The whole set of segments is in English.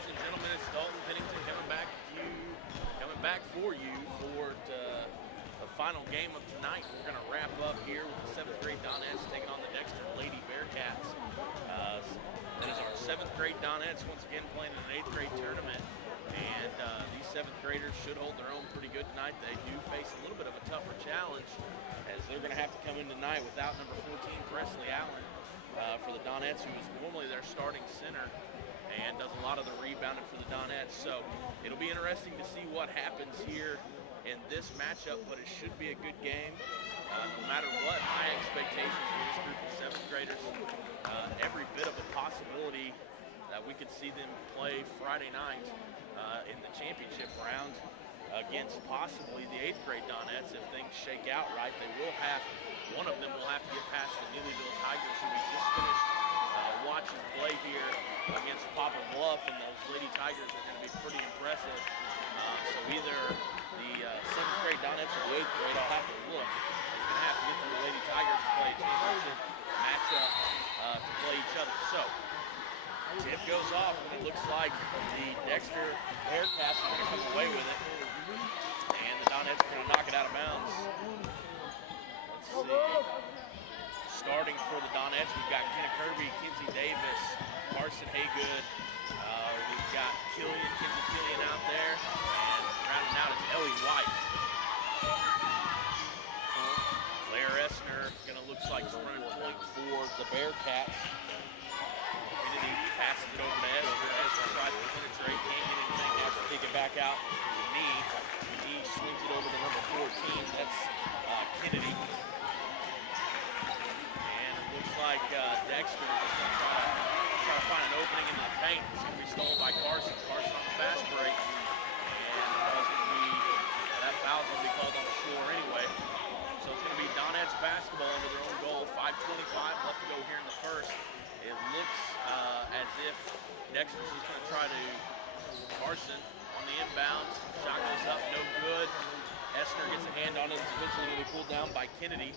ladies and gentlemen, it's Dalton Pennington coming back for you for the final game of tonight. We're going to wrap up here with the 7th grade Donettes taking on the Dexter Lady Bearcats. That is our 7th grade Donettes once again playing in an 8th grade tournament. And these 7th graders should hold their own pretty good tonight. They do face a little bit of a tougher challenge as they're going to have to come in tonight without number 14, Presley Allen, for the Donettes, who is normally their starting center and does a lot of the rebounding for the Donettes. So it'll be interesting to see what happens here in this matchup, but it should be a good game. No matter what, high expectations for this group of 7th graders. Every bit of a possibility that we could see them play Friday night in the championship round against possibly the 8th grade Donettes. If things shake out right, they will have, one of them will have to get past the Newlyville Tigers, who we just finished watching play here against Papa Bluff, and those Lady Tigers are going to be pretty impressive. So either the 7th grade Donettes or the 8th grade, I'll have to look. They're going to have to get through the Lady Tigers to play a championship matchup to play each other. So tip goes off, and it looks like the Dexter Bearcats are going to come away with it, and the Donettes are going to knock it out of bounds. Let's see. Starting for the Donettes, we've got Kenna Kirby, Kinsey Davis, Carson Haygood. We've got Kinsey Killian out there, and rounding out is Ellie White. Claire Essner looks like she's running point for the Bearcats. Kennedy passes it over to Essner. Essner tries to penetrate, can't get anything, has to take it back out to Nee. Nee swings it over to number 14. That's Kennedy. Looks like Dexter is going to try to find an opening in the paint. It's going to be stolen by Carson. Carson on the fast break. And that foul's going to be called on the floor anyway. So it's going to be Donettes basketball under their own goal. 5:25 left to go here in the first. It looks as if Dexter's just going to try to Carson on the inbound. Shot goes up, no good. Essner gets a hand on it. It's eventually going to be pulled down by Kennedy.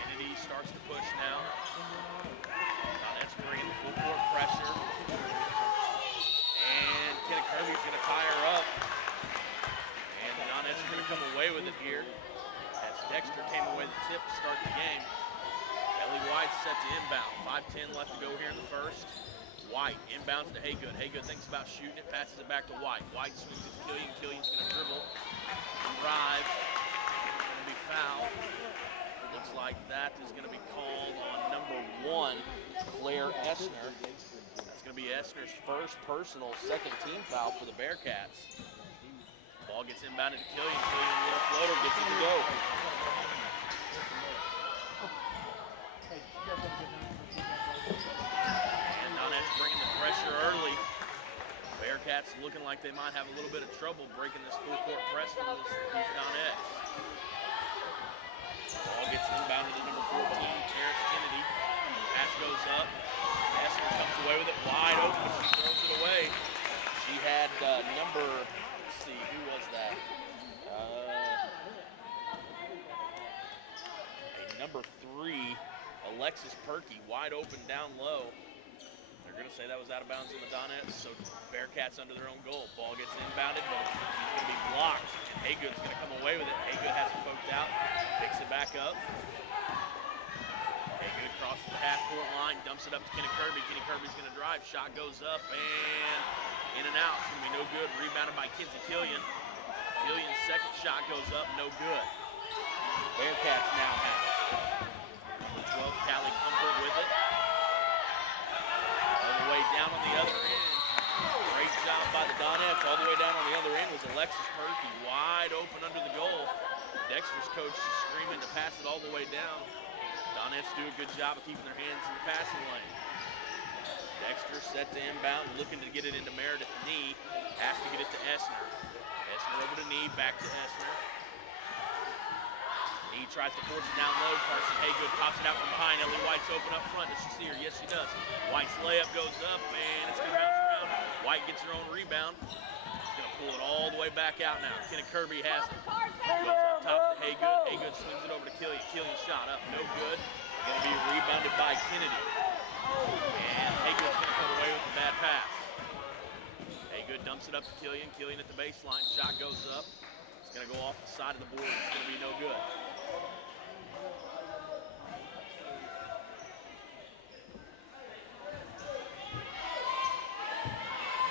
Kennedy starts to push now. Donettes bringing the full court pressure. And Kenna Kirby's going to tie her up. And the Donettes are going to come away with it here as Dexter came away with the tip to start the game. Ellie White set to inbound. 5:10 left to go here in the first. White inbounds to Haygood. Haygood thinks about shooting it, passes it back to White. White swings it to Killian. Killian's going to dribble, drive. It's going to be fouled. Looks like that is going to be called on number 1, Claire Essner. That's going to be Essner's first personal second team foul for the Bearcats. Ball gets inbounded to Killian. Killian with a floater, gets it to go. And Donettes bringing the pressure early. Bearcats looking like they might have a little bit of trouble breaking this full court press from these Donettes. Ball gets inbounded to number 14, Terrace Kennedy. Pass goes up. Essner comes away with it wide open. She throws it away. She had let's see, who was that? A number 3, Alexis Perkey, wide open down low. They're going to say that was out of bounds in the Donettes, so Bearcats under their own goal. Ball gets inbounded, but it's going to be blocked, and Haygood's going to come away with it. Haygood has it poked out, picks it back up. Haygood crosses the half-court line, dumps it up to Kenna Kirby. Kenna Kirby's going to drive. Shot goes up, and in and out. It's going to be no good. Rebounded by Kinsey Killian. Killian's second shot goes up, no good. Bearcats now have it. Number 12, Callie Comfort with it. Way down on the other end. Great job by the Donettes. All the way down on the other end was Alexis Perkey, wide open under the goal. Dexter's coach is screaming to pass it all the way down. Donettes do a good job of keeping their hands in the passing lane. Dexter set to inbound, looking to get it into Meredith Nee. Has to get it to Essner. Essner over to Nee, back to Essner. Nee tries to force it down low. Carson Haygood pops it out from behind. Ellie White's open up front. Does she see her? Yes, she does. White's layup goes up, and it's going to bounce around. White gets her own rebound. She's going to pull it all the way back out now. Kenna Kirby has it. Goes up top to Haygood. Haygood swings it over to Killian. Killian shot up. No good. Going to be rebounded by Kennedy. And Haygood's going to come away with a bad pass. good, dumps it up to Killian. Killian at the baseline, shot goes up. It's gonna go off the side of the board. It's gonna be no good.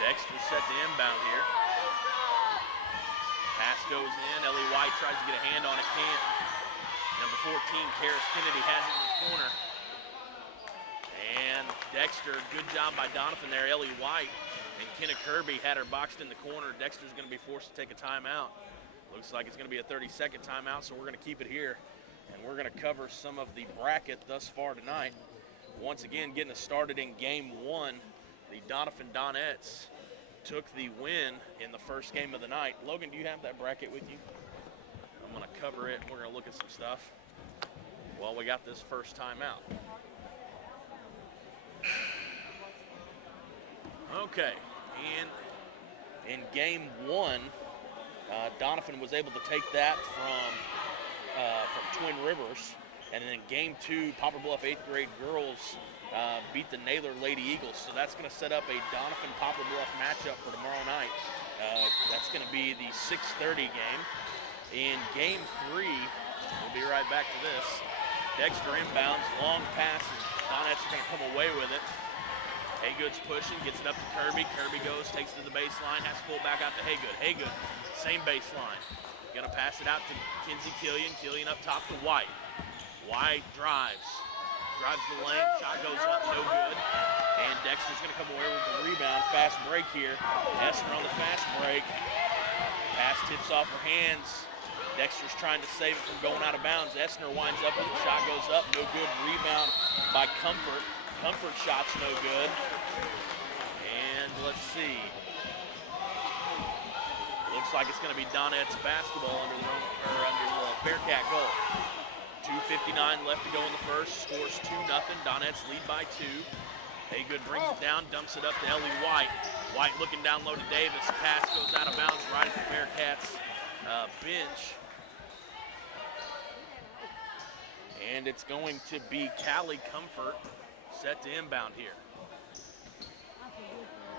Dexter set to inbound here. Pass goes in. Ellie White tries to get a hand on it, can't. Number 14, Karis Kennedy has it in the corner. And Dexter, good job by Doniphan there. Ellie White and Kenna Kirby had her boxed in the corner. Dexter's going to be forced to take a timeout. Looks like it's going to be a 30-second timeout, so we're going to keep it here. And we're going to cover some of the bracket thus far tonight. Once again, getting us started in game one. The Doniphan Donettes took the win in the first game of the night. Logan, do you have that bracket with you? I'm going to cover it. We're going to look at some stuff while we got this first time out. Okay, and in game one, Doniphan was able to take that from Twin Rivers. And then in game two, Poplar Bluff 8th grade girls beat the Naylor Lady Eagles. So that's going to set up a Doniphan Poplar Bluff matchup for tomorrow night. That's going to be the 6:30 game. In game three, we'll be right back to this. Dexter inbounds, long passes. Donettes are going to come away with it. Haygood's pushing, gets it up to Kirby. Kirby goes, takes it to the baseline, has to pull it back out to Haygood. Haygood, same baseline. Going to pass it out to Kinsey Killian. Killian up top to White. White drives the lane, shot goes up, no good. And Dexter's going to come away with the rebound. Fast break here. Esner on the fast break. Pass tips off her hands. Dexter's trying to save it from going out of bounds. Esner winds up with the shot goes up, no good. Rebound by Comfort. Comfort shot's no good. And let's see. Looks like it's going to be Donettes basketball under the Bearcat goal. 2:59 left to go in the first. Scores 2-0. Donettes lead by 2. Haygood brings it down, dumps it up to Ellie White. White looking down low to Davis. Pass goes out of bounds right at the Bearcats bench. And it's going to be Callie Comfort set to inbound here.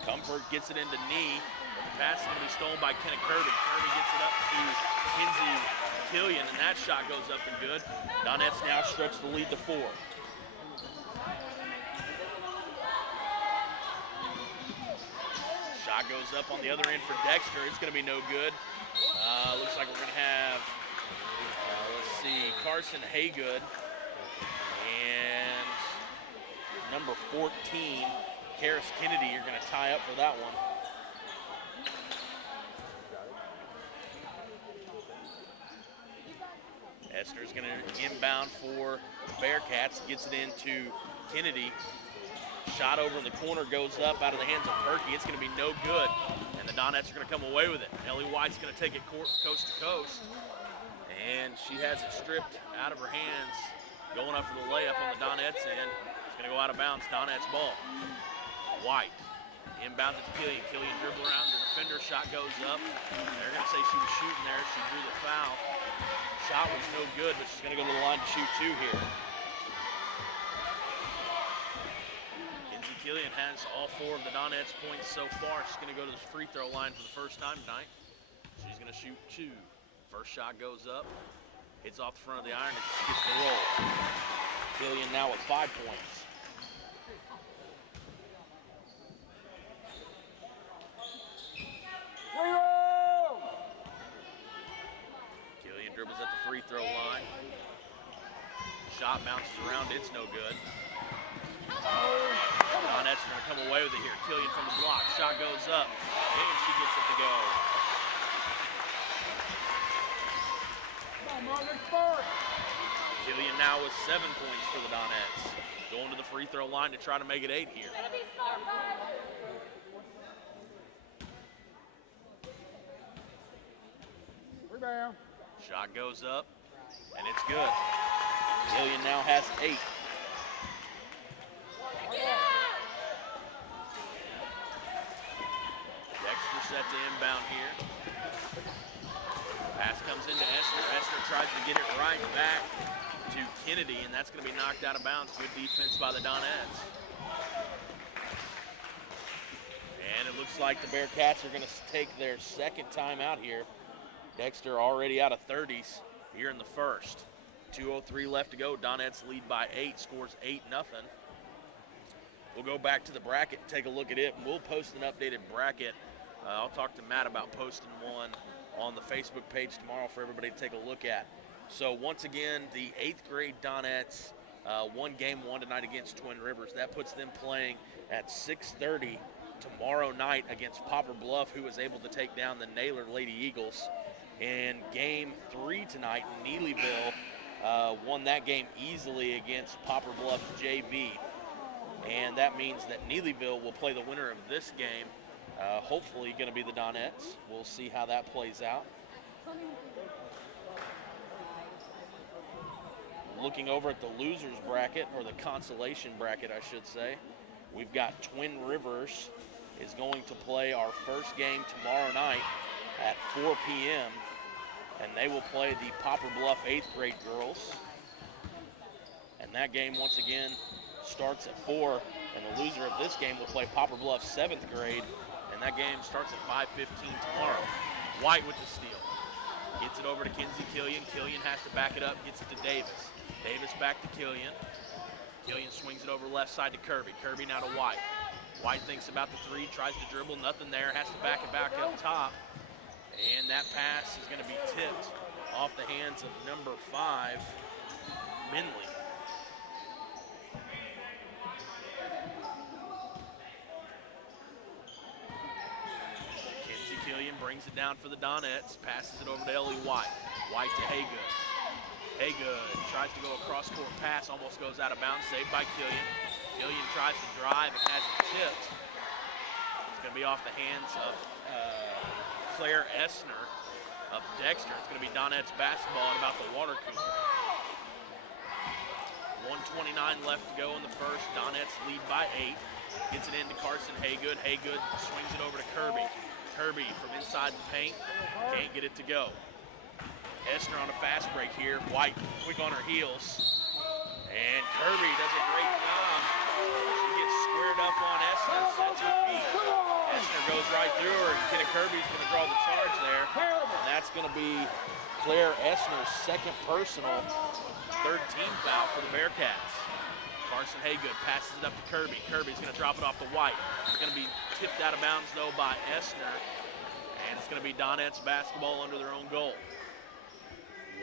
Comfort gets it into knee. But the pass is going to be stolen by Kenna Kirby. Kirby gets it up to Kinsey Killian, and that shot goes up and good. Donettes now stretch the lead to 4. Shot goes up on the other end for Dexter. It's going to be no good. Looks like we're going to have, let's see, Carson Haygood and number 14, Karis Kennedy, are going to tie up for that one. Esner's going to inbound for the Bearcats, gets it into Kennedy. Shot over in the corner, goes up out of the hands of Perky. It's going to be no good, and the Donettes are going to come away with it. Ellie White's going to take it coast to coast, and she has it stripped out of her hands, going up for the layup on the Donettes end. It's going to go out of bounds, Donettes ball. White inbounds it to Killian. Killian dribble around the defender, shot goes up. They're going to say she was shooting there. She drew the foul. Shot was no good, but she's going to go to the line to shoot 2 here. Kinsey Killian has all 4 of the Donettes points so far. She's going to go to the free throw line for the first time tonight. She's going to shoot 2. First shot goes up, hits off the front of the iron, and she gets the roll. Killian now with 5 points. Dribbles at the free throw line. Shot bounces around, it's no good. Donettes are going to come away with it here. Killian from the block, shot goes up, and she gets it to go. Killian now with 7 points for the Donettes. Going to the free throw line to try to make it 8 here. Rebound. Shot goes up, and it's good. Killian now has 8. Dexter set to inbound here. Pass comes into Esner. Esner tries to get it right back to Kennedy, and that's going to be knocked out of bounds. Good defense by the Donettes. And it looks like the Bearcats are going to take their second time out here. Dexter already out of 30s here in the first. 2:03 left to go. Donettes lead by 8, scores 8-0. We'll go back to the bracket and take a look at it, and we'll post an updated bracket. I'll talk to Matt about posting one on the Facebook page tomorrow for everybody to take a look at. So once again, the 8th grade Donettes won game 1 tonight against Twin Rivers. That puts them playing at 6:30 tomorrow night against Poplar Bluff, who was able to take down the Naylor Lady Eagles. And game 3 tonight, Neelyville won that game easily against Poplar Bluff JV. And that means that Neelyville will play the winner of this game, hopefully going to be the Donettes. We'll see how that plays out. Looking over at the losers bracket, or the consolation bracket, I should say, we've got Twin Rivers is going to play our first game tomorrow night at 4 p.m. and they will play the Poplar Bluff 8th grade girls. And that game, once again, starts at 4, and the loser of this game will play Poplar Bluff 7th grade, and that game starts at 5:15 tomorrow. White with the steal. Gets it over to Kinsey Killian. Killian has to back it up, gets it to Davis. Davis back to Killian. Killian swings it over left side to Kirby. Kirby now to White. White thinks about the 3, tries to dribble, nothing there, has to back it back up top. And that pass is going to be tipped off the hands of number 5, Minley. Kinsey Killian brings it down for the Donettes, passes it over to Ellie White. White to Haygood. Haygood tries to go across court pass, almost goes out of bounds, saved by Killian. Killian tries to drive and has it tipped. It's going to be off the hands of Claire Essner of Dexter. It's going to be Donettes basketball at about the water cooler. 1:29 left to go in the first. Donettes lead by 8. Gets it into Carson Haygood. Haygood swings it over to Kirby. Kirby from inside the paint. Can't get it to go. Essner on a fast break here. White quick on her heels. And Kirby does a great job. She gets squared up on Essner, sets her feet. Essner goes right through her, and Kenna Kirby's going to draw the charge there. And that's going to be Claire Essner's second personal, 3rd team foul for the Bearcats. Carson Haygood passes it up to Kirby. Kirby's going to drop it off to White. It's going to be tipped out of bounds, though, by Essner. And it's going to be Donettes basketball under their own goal.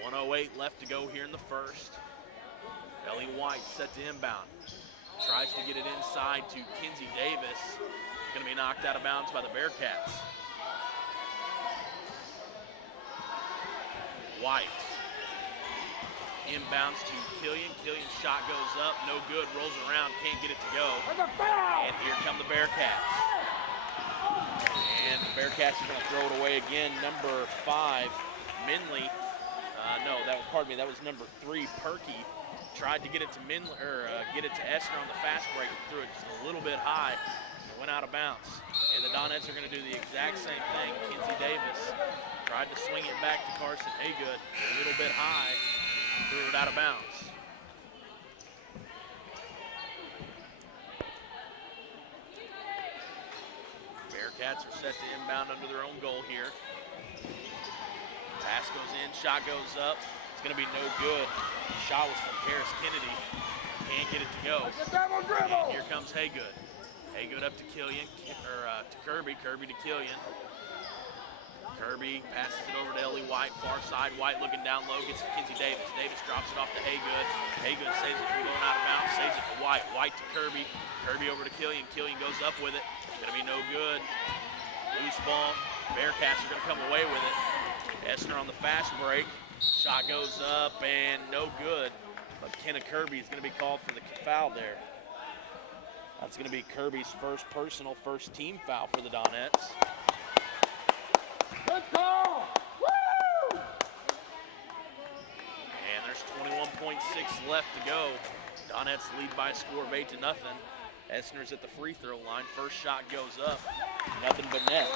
1:08 left to go here in the first. Ellie White set to inbound. Tries to get it inside to Kinsey Davis. It's going to be knocked out of bounds by the Bearcats. White inbounds to Killian. Killian's shot goes up, no good, rolls around, can't get it to go. And here come the Bearcats. And the Bearcats are going to throw it away again. Number 5, Minley. That was number 3, Perky. Tried to get it to get it to Essner on the fast break, threw it just a little bit high, and went out of bounds. And the Donettes are going to do the exact same thing. Kinsey Davis tried to swing it back to Carson Haygood, a little bit high, threw it out of bounds. Bearcats are set to inbound under their own goal here. Pass goes in, shot goes up. It's going to be no good. The shot was from Karis Kennedy. Can't get it to go. And here comes Haygood. Haygood up to Killian, to Kirby. Kirby to Killian. Kirby passes it over to Ellie White, far side. White looking down low, gets to Kinsey Davis. Davis drops it off to Haygood. Haygood saves it from going out of bounds, saves it to White. White to Kirby. Kirby over to Killian. Killian goes up with it. Going to be no good. Loose ball. Bearcats are going to come away with it. Essner on the fast break. Shot goes up and no good. But Kenna Kirby is going to be called for the foul there. That's going to be Kirby's first personal, first team foul for the Donettes. Good call! Woo! And there's 21.6 left to go. Donettes lead by a score of 8-0. Essner's at the free throw line. First shot goes up. Nothing but net.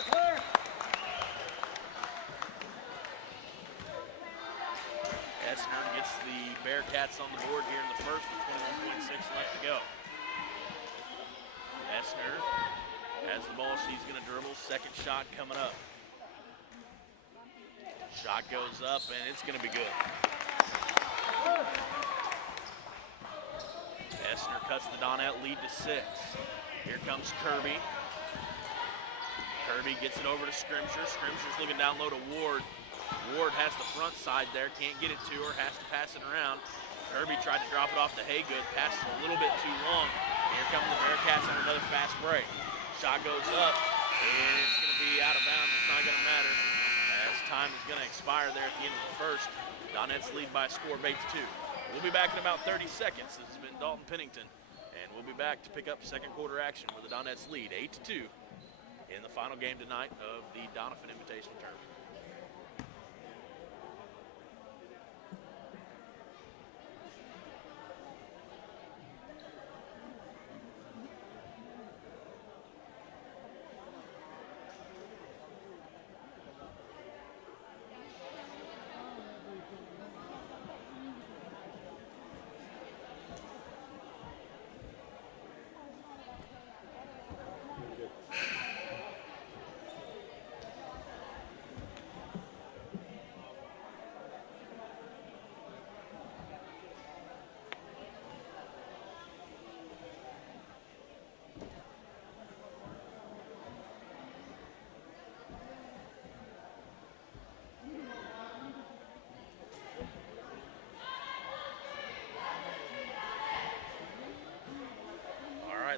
Essner gets the Bearcats on the board here in the first with 21.6 left to go. Essner Has the ball, she's gonna dribble. Second shot coming up. Shot goes up, and it's gonna be good. Essner cuts the Donette lead to 6. Here comes Kirby. Kirby gets it over to Scrimsher. Scrimsher's looking down low to Ward. Ward has the front side there, can't get it to her, has to pass it around. Kirby tried to drop it off to Haygood, passes a little bit too long. Here come the Bearcats on another fast break. Shot goes up, and it's going to be out of bounds. It's not going to matter, as time is going to expire there at the end of the first. Donettes lead by a score of 8-2. We'll be back in about 30 seconds. This has been Dalton Pennington, and we'll be back to pick up second quarter action where the Donettes lead 8-2 in the final game tonight of the Doniphan Invitational Tournament.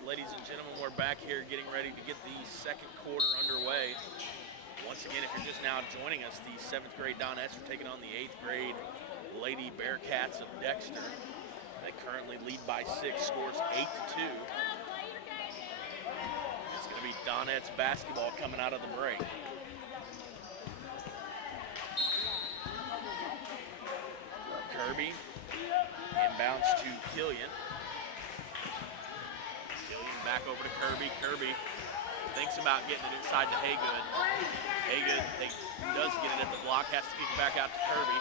Ladies and gentlemen, we're back here getting ready to get the second quarter underway. Once again, if you're just now joining us, the 7th grade Donettes are taking on the 8th grade Lady Bearcats of Dexter. They currently lead by 6, scores 8-2. It's going to be Donettes basketball coming out of the break. Kirby inbounds to Killian. Back over to Kirby. Kirby thinks about getting it inside to Haygood. Haygood does get it at the block, has to kick it back out to Kirby.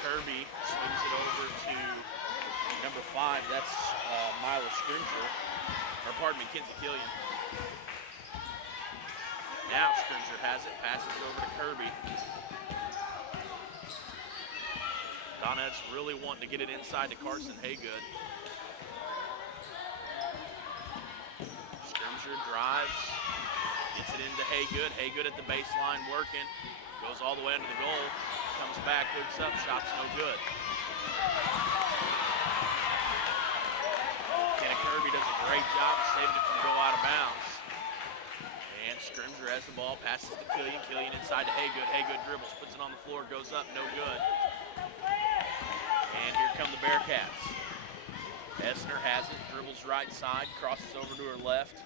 Kirby swings it over to number 5. That's Mila Scrimsher, or pardon me, Kinsey Killian. Now Scrimsher has it, passes it over to Kirby. Donettes really wanting to get it inside to Carson Haygood. Drives, gets it into Haygood. Haygood at the baseline working, goes all the way under the goal, comes back, hooks up, shot's no good. Kenna Kirby does a great job of saving it from go out of bounds. And Scrimsher has the ball, passes to Killian. Killian inside to Haygood. Haygood dribbles, puts it on the floor, goes up, no good. And here come the Bearcats. Essner has it, dribbles right side, crosses over to her left.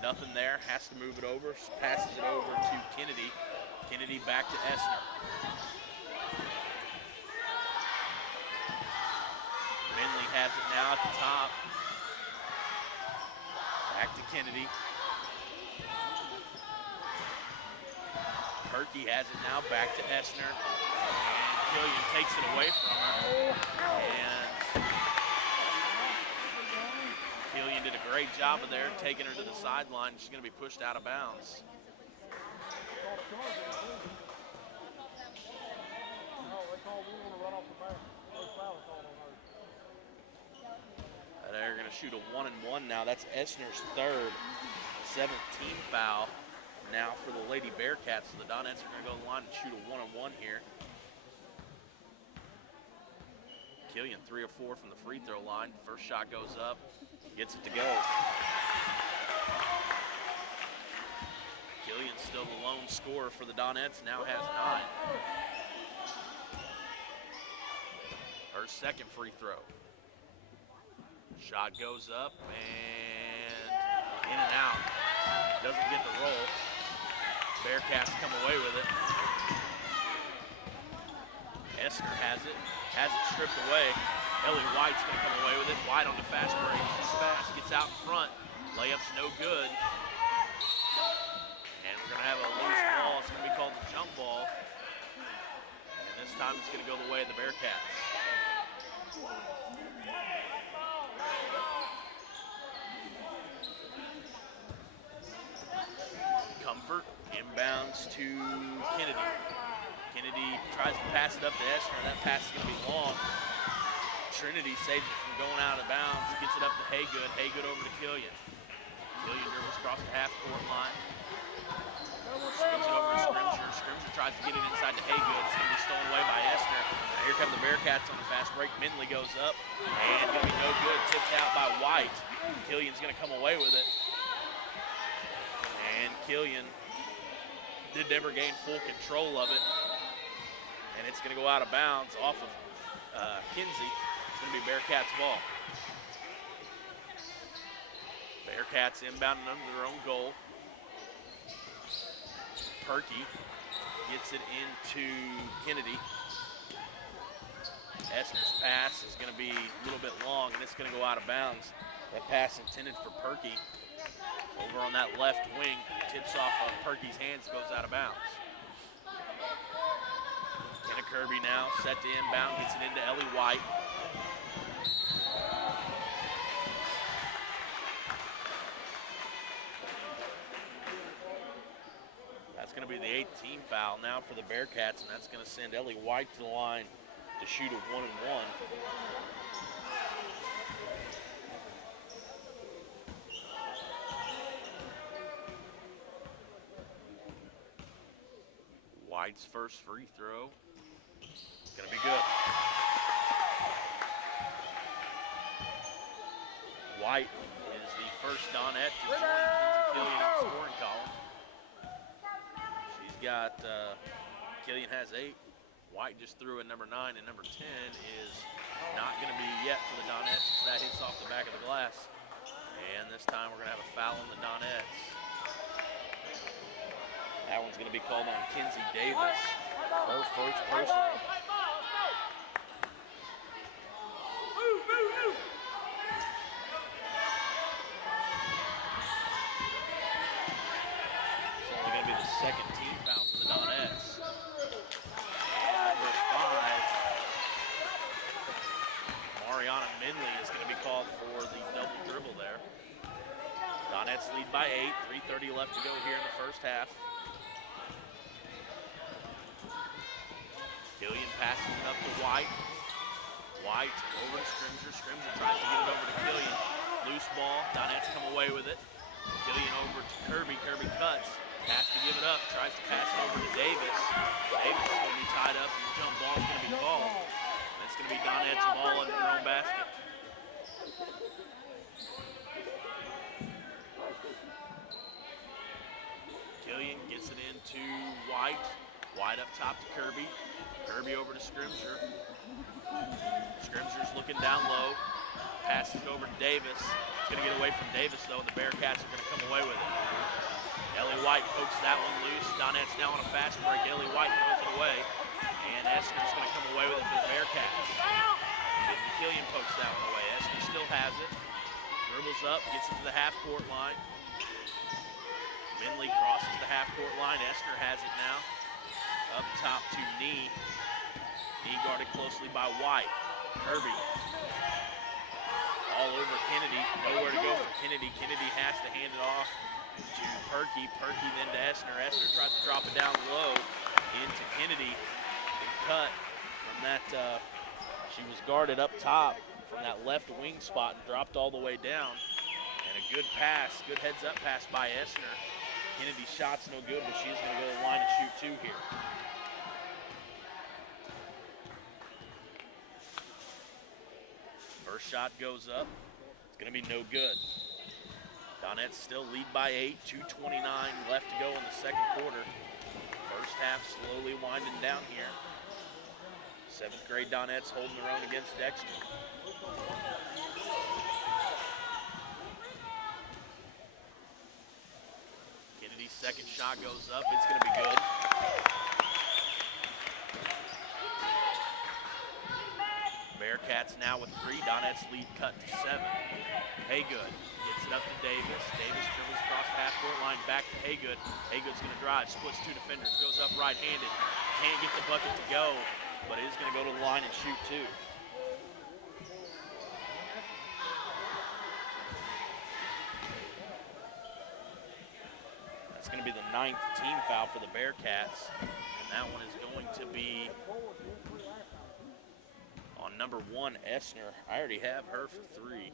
Nothing there, has to move it over, passes it over to Kennedy. Kennedy back to Essner. Bentley has it now at the top. Back to Kennedy. Perky has it now, back to Essner. And Killian takes it away from her. And Killian did a great job of there, taking her to the sideline. She's going to be pushed out of bounds. They're going to shoot a 1-and-1 now. That's Essner's 3rd, 17th foul now for the Lady Bearcats. So the Donettes are going to go to the line and shoot a 1-on-1 here. Killian 3 of 4 from the free throw line. First shot goes up. Gets it to go. Killian still the lone scorer for the Donettes, now has 9. Her second free throw. Shot goes up and in and out. Doesn't get the roll. Bearcats come away with it. Essner has it stripped away. Ellie White's going to come away with it. White on the fast break. She's fast, gets out in front. Layup's no good. And we're going to have a loose ball. It's going to be called the jump ball. And this time it's going to go the way of the Bearcats. gets to Kennedy. Kennedy tries to pass it up to Essner. That pass is going to be long. Trinity saves it from going out of bounds. Gets it up to Haygood. Haygood over to Killian. Killian dribbles across the half-court line. Swings it over to Scrimsher. Scrimsher tries to get it inside to Haygood. It's going to be stolen away by Essner. Here come the Bearcats on the fast break. Mindley goes up and going to be no good. Tipped out by White. Killian's going to come away with it. And Killian did never gain full control of it. And it's going to go out of bounds off of Kinsey. It's going to be Bearcats ball. Bearcats inbounding under their own goal. Perky gets it into Kennedy. Essner's pass is going to be a little bit long, and it's going to go out of bounds. That pass intended for Perky over on that left wing. Tips off of Perky's hands, goes out of bounds. Kenna Kirby now set to inbound, gets it into Ellie White. That's going to be the 8th team foul now for the Bearcats, and that's going to send Ellie White to the line to shoot a 1-and-1. White's first free throw. It's going to be good. White is the first Donette to join Killian in the scoring column. She's got, Killian has 8. White just threw in number 9, and number 10 is not going to be yet for the Donettes. That hits off the back of the glass. And this time we're going to have a foul on the Donettes. That one's going to be called on Kinsey Davis. Her first personal. It's only going to be the second team foul for the Donettes. Number 5, Mariana Mindley is going to be called for the double dribble there. Donettes lead by 8, 3:30 left to go here in the first half. Killian passes it up to White. White over to Scrimsher. Scrimsher tries to get it over to Killian. Loose ball. Donettes come away with it. Killian over to Kirby. Kirby cuts. Has to give it up. Tries to pass it over to Davis. Davis is going to be tied up, and the jump ball is going to be called. And it's going to be Donettes ball under their own basket. Killian gets it into White. White up top to Kirby. Kirby over to Scrimsher. Scrimsher's looking down low. Passes it over to Davis. It's going to get away from Davis, though, and the Bearcats are going to come away with it. Ellie White pokes that one loose. Donettes now on a fast break. Ellie White throws it away. And Essner's going to come away with it for the Bearcats. Killian pokes that one away. Essner still has it. Dribbles up, gets it to the half-court line. Mindley crosses the half-court line. Essner has it now. Up top to Knee. Knee guarded closely by White. Kirby. All over Kennedy. Nowhere to go for Kennedy. Kennedy has to hand it off to Perky. Perky then to Essner. Essner tries to drop it down low into Kennedy. And cut from that. She was guarded up top from that left wing spot and dropped all the way down. And a good pass, good heads-up pass by Essner. Kennedy's shot's no good, but she's going to go to the line and shoot 2 here. First shot goes up. It's going to be no good. Donettes still lead by 8, 2:29 left to go in the second quarter. First half slowly winding down here. 7th grade Donettes holding their own against Dexter. Kennedy's second shot goes up. It's going to be good. Bearcats now with 3. Donettes lead cut to 7. Haygood gets it up to Davis. Davis dribbles across the half-court line back to Haygood. Haygood's going to drive, splits 2 defenders, goes up right-handed. Can't get the bucket to go, but is going to go to the line and shoot 2. That's going to be the 9th team foul for the Bearcats. And that one is going to be on number 1, Essner. I already have her for 3.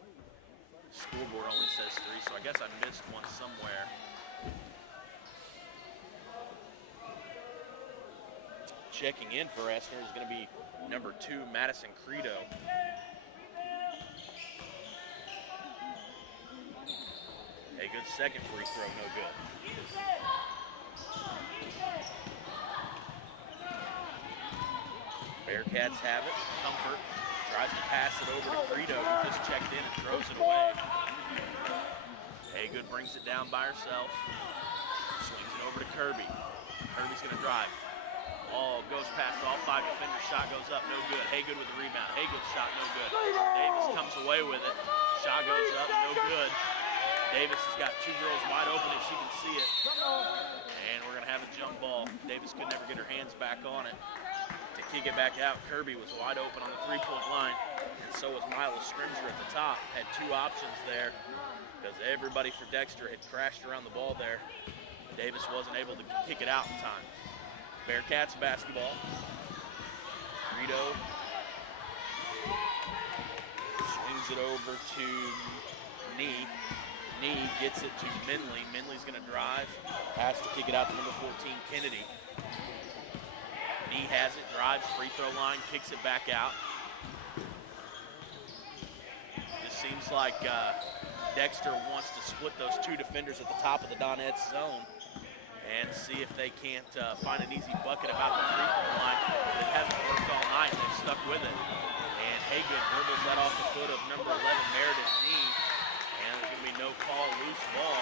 Scoreboard only says 3, so I guess I missed one somewhere. Checking in for Essner is going to be number 2, Madison Credo. A good second free throw, no good. Bearcats have it. Comfort tries to pass it over to Credo, who just checked in and throws it away. Haygood brings it down by herself. Swings it over to Kirby. Kirby's going to drive. Ball goes past all 5 defenders. Shot goes up, no good. Haygood with the rebound. Haygood's shot, no good. Davis comes away with it. Shot goes up, no good. Davis has got 2 girls wide open if she can see it. And we're going to have a jump ball. Davis could never get her hands back on it. To kick it back out, Kirby was wide open on the 3-point line. And so was Mila Scrimger at the top. Had 2 options there because everybody for Dexter had crashed around the ball there. Davis wasn't able to kick it out in time. Bearcats basketball. Credo swings it over to Nee. Nee gets it to Minley. Minley's going to drive. Has to kick it out to number 14, Kennedy. Nee has it, drives, free throw line, kicks it back out. Just seems like Dexter wants to split those 2 defenders at the top of the Donettes zone and see if they can't find an easy bucket about the free throw line. It hasn't worked all night, and they've stuck with it. And Haygood dribbles that off the foot of number 11, Meredith Nee. And there's going to be no call, loose ball.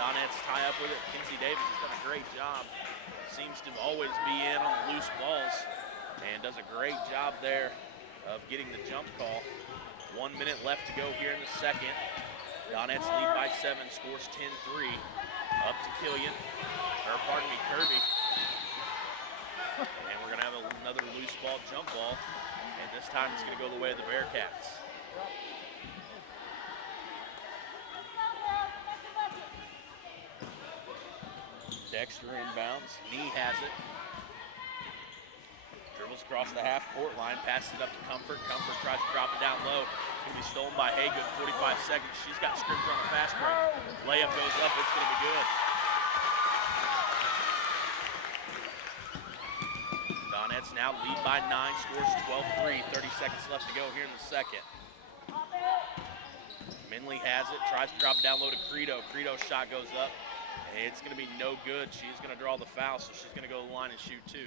Donettes tie up with it. Kinsey Davis has done a great job. Seems to always be in on loose balls and does a great job there of getting the jump call. 1 minute left to go here in the second. Donettes lead by 7, scores 10-3. Up to Killian, or pardon me, Kirby. And we're gonna have another loose ball, jump ball. And this time it's gonna go the way of the Bearcats. Dexter inbounds, Nee has it. Dribbles across the half-court line, passes it up to Comfort. Comfort tries to drop it down low. It's going to be stolen by Haygood, 45 seconds. She's got Scrimger on the fast break. Layup goes up, it's going to be good. Donettes now lead by 9, scores 12-3. 30 seconds left to go here in the second. Minley has it, tries to drop it down low to Credo. Credo's shot goes up. It's going to be no good. She's going to draw the foul, so she's going to go to the line and shoot 2.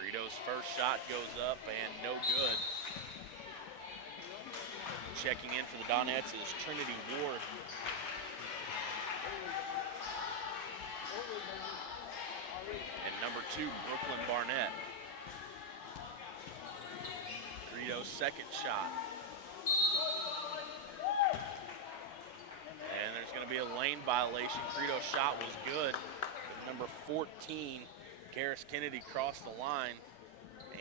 Credo's first shot goes up and no good. Checking in for the Donettes is Trinity Ward. And number 2, Brooklyn Barnett. Credo's second shot. And there's going to be a lane violation. Credo's shot was good. But number 14, Karis Kennedy crossed the line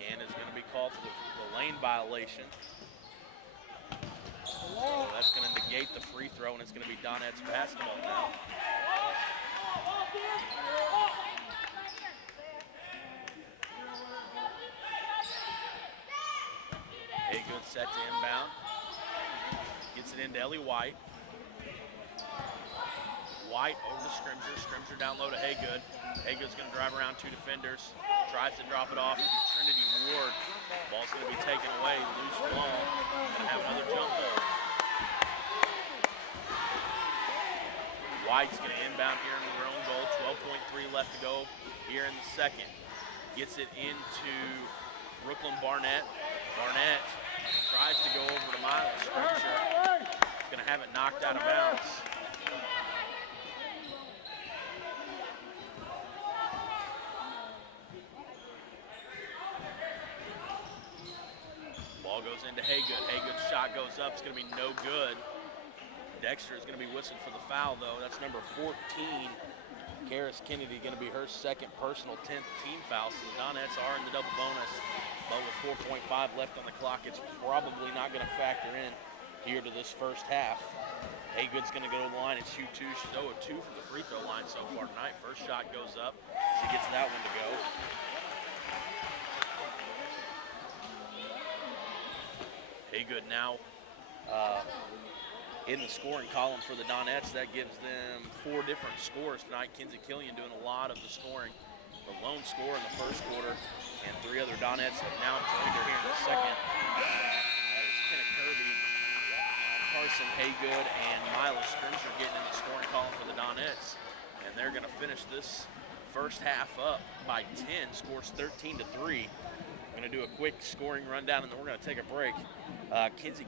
and is going to be called for the lane violation. So that's going to negate the free throw, and it's going to be Donettes basketball now. Haygood set to inbound. Gets it into Ellie White. White over to Scrimger. Scrimger down low to Haygood. Haygood's going to drive around 2 defenders. Tries to drop it off to Trinity Ward. Ball's going to be taken away. Loose ball. Going to have another jump ball. White's going to inbound here into their own goal. 12.3 left to go here in the second. Gets it into Brooklyn Barnett. Barnett tries to go over to Miles Scrimger. He's going to have it knocked out of bounds. Ball goes into Haygood. Haygood's shot goes up. It's going to be no good. Dexter is going to be whistled for the foul, though. That's number 14, Karis Kennedy going to be her second personal 10th team foul. So the Donettes are in the double bonus, but with 4.5 left on the clock, it's probably not going to factor in here to this first half. Haygood's going to go to the line and shoot two. She's 0 of 2 from the free throw line so far tonight. First shot goes up. She gets that one to go. Haygood now in the scoring column for the Donettes. That gives them 4 different scores tonight. Kinsey Killian doing a lot of the scoring. The lone scorer in the first quarter, and 3 other Donettes have now joined her here in the second. That is Kenna Kirby, Carson Haygood, and Mila Scrimsher getting in the scoring column for the Donettes. And they're going to finish this first half up by 10, scores 13-3. We're going to do a quick scoring rundown, and then we're going to take a break. Kinsey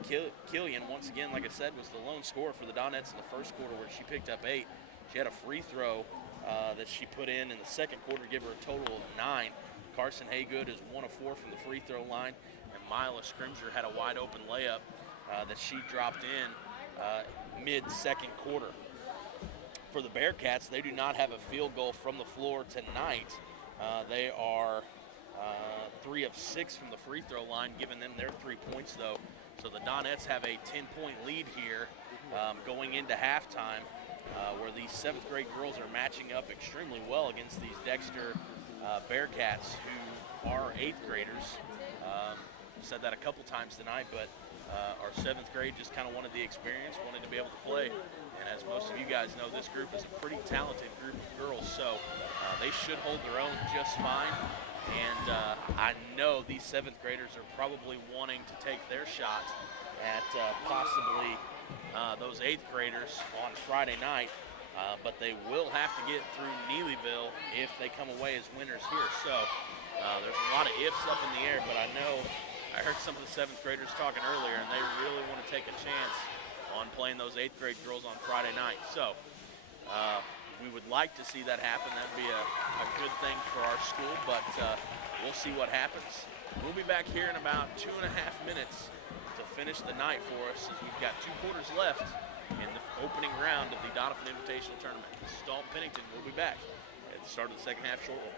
Killian, once again, like I said, was the lone scorer for the Donettes in the first quarter, where she picked up 8. She had a free throw that she put in the second quarter to give her a total of 9. Carson Haygood is 1 of 4 from the free throw line, and Mila Scrimsher had a wide open layup that she dropped in mid-second quarter. For the Bearcats, they do not have a field goal from the floor tonight. They are 3 of 6 from the free throw line, giving them their 3 points, though. So the Donettes have a 10-point lead here going into halftime, where these 7th grade girls are matching up extremely well against these Dexter Bearcats, who are 8th graders. Said that a couple times tonight, but our 7th grade just kind of wanted the experience, wanted to be able to play. And as most of you guys know, this group is a pretty talented group of girls, so they should hold their own just fine. And I know these 7th graders are probably wanting to take their shot at possibly those 8th graders on Friday night, but they will have to get through Neelyville if they come away as winners here. So there's a lot of ifs up in the air, but I know I heard some of the 7th graders talking earlier, and they really want to take a chance on playing those 8th grade girls on Friday night. So we would like to see that happen. That would be a good thing for our school, but we'll see what happens. We'll be back here in about 2.5 minutes to finish the night for us, as we've got 2 quarters left in the opening round of the Doniphan Invitational Tournament. This is Dalton Pennington. We'll be back at the start of the second half shortly.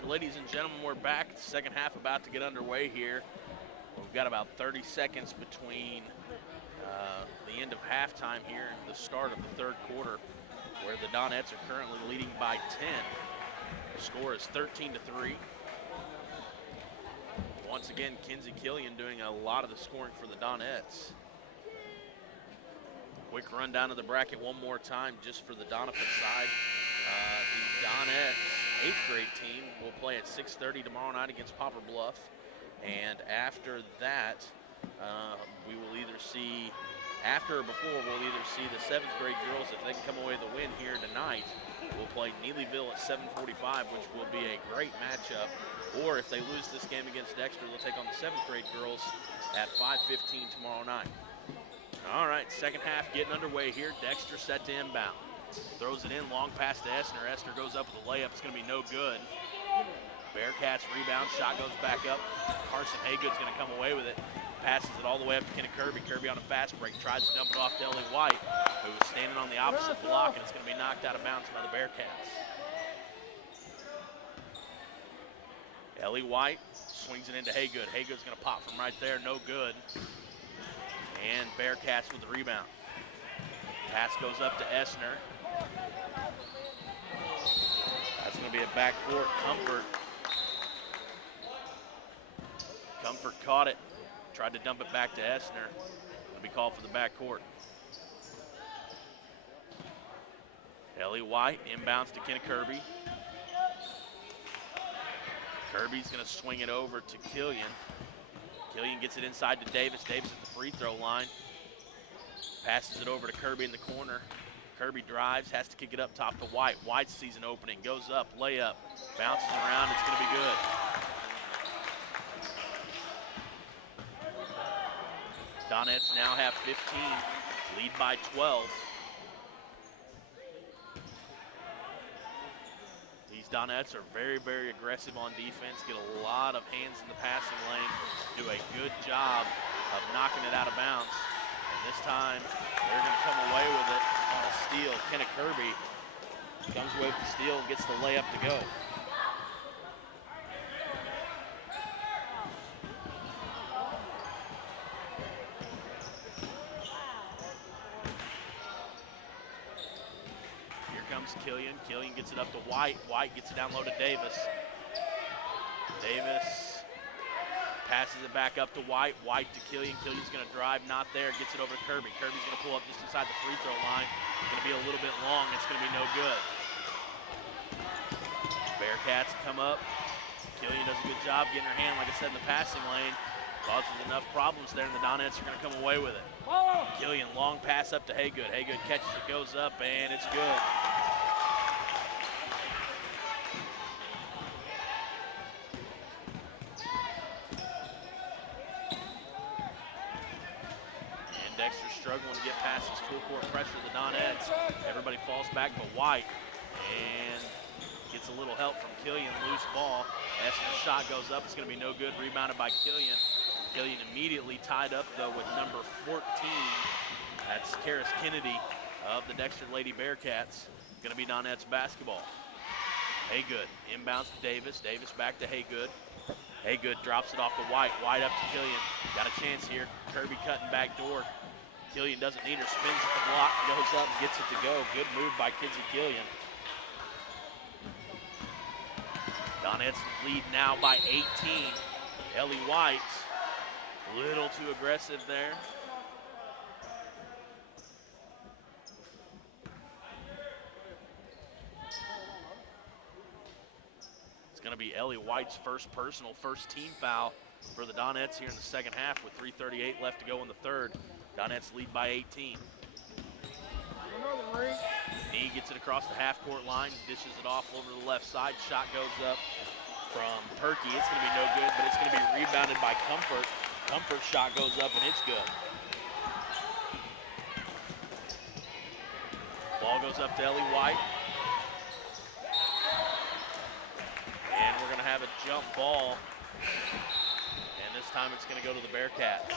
right, ladies and gentlemen, we're back. Second half about to get underway here. We've got about 30 seconds between the end of halftime here and the start of the third quarter, where the Donettes are currently leading by 10. The score is 13-3. Once again, Kinsey Killian doing a lot of the scoring for the Donettes. Quick rundown of the bracket one more time just for the Doniphan side. The Donettes 8th grade team will play at 6:30 tomorrow night against Poplar Bluff. And after that, we will either see, after or before, we'll either see the 7th grade girls, if they can come away with a win here tonight, we'll play Neelyville at 7:45, which will be a great matchup. Or if they lose this game against Dexter, they'll take on the 7th grade girls at 5:15 tomorrow night. All right, second half getting underway here. Dexter set to inbound. Throws it in, long pass to Essner. Essner goes up with a layup. It's going to be no good. Bearcats rebound, shot goes back up. Carson Haygood's going to come away with it. Passes it all the way up to Kenny Kirby. Kirby on a fast break, tries to dump it off to Ellie White, who was standing on the opposite block, and it's going to be knocked out of bounds by the Bearcats. Ellie White swings it into Haygood. Haygood's going to pop from right there, no good. And Bearcats with the rebound. Pass goes up to Essner. That's going to be a backcourt. Comfort caught it. Tried to dump it back to Essner. It'll be called for the backcourt. Ellie White inbounds to Kenny Kirby. Kirby's going to swing it over to Killian. Killian gets it inside to Davis. Davis at the free throw line. Passes it over to Kirby in the corner. Kirby drives, has to kick it up top to White. White sees an opening, goes up, layup, bounces around, it's going to be good. Donettes now have 15, lead by 12. These Donettes are very, very aggressive on defense, get a lot of hands in the passing lane, do a good job of knocking it out of bounds. And this time, they're going to come away with it on a steal. Kenny Kirby comes away with the steal and gets the layup to go. Here comes Killian. Killian gets it up to White. White gets it down low to Davis. Davis passes it back up to White. White to Killian. Killian's going to drive, not there. Gets it over to Kirby. Kirby's going to pull up just inside the free throw line. Going to be a little bit long. It's going to be no good. Bearcats come up. Killian does a good job getting her hand, like I said, in the passing lane. Causes enough problems there, and the Donettes are going to come away with it. Killian, long pass up to Haygood. Haygood catches it, goes up, and it's good. Dexter struggling to get past his full court pressure of the Donettes. Everybody falls back but White, and gets a little help from Killian. Loose ball. Essner's shot goes up. It's going to be no good. Rebounded by Killian. Killian immediately tied up, though, with number 14. That's Karis Kennedy of the Dexter Lady Bearcats. Going to be Donettes basketball. Haygood inbounds to Davis. Davis back to Haygood. Haygood drops it off to White. White up to Killian. Got a chance here. Kirby cutting back door. Killian doesn't need her, spins at the block, goes up and gets it to go. Good move by Kinsey Killian. Donettes lead now by 18. Ellie White, a little too aggressive there. It's going to be Ellie White's first personal, first team foul for the Donettes here in the second half with 3:38 left to go in the third. Donettes lead by 18. Nee gets it across the half-court line, dishes it off over the left side. Shot goes up from Perky. It's going to be no good, but it's going to be rebounded by Comfort. Comfort's shot goes up, and it's good. Ball goes up to Ellie White. And we're going to have a jump ball. And this time it's going to go to the Bearcats.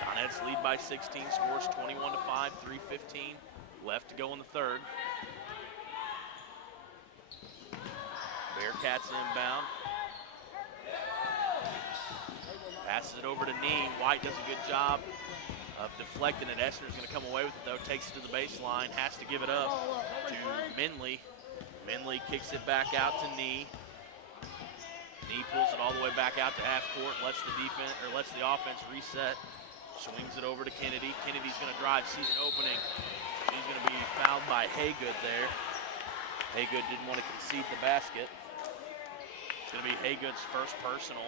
Donettes lead by 16, scores 21-5, 3:15 left to go in the third. Bearcats inbound. Passes it over to Nee. White does a good job of deflecting it. Essner's going to come away with it, though. Takes it to the baseline. Has to give it up to Minley. Minley kicks it back out to Nee. Nee pulls it all the way back out to half court. Lets the offense reset. Swings it over to Kennedy. Kennedy's going to drive. Sees an opening. He's going to be fouled by Haygood there. Haygood didn't want to concede the basket. It's going to be Haygood's first personal,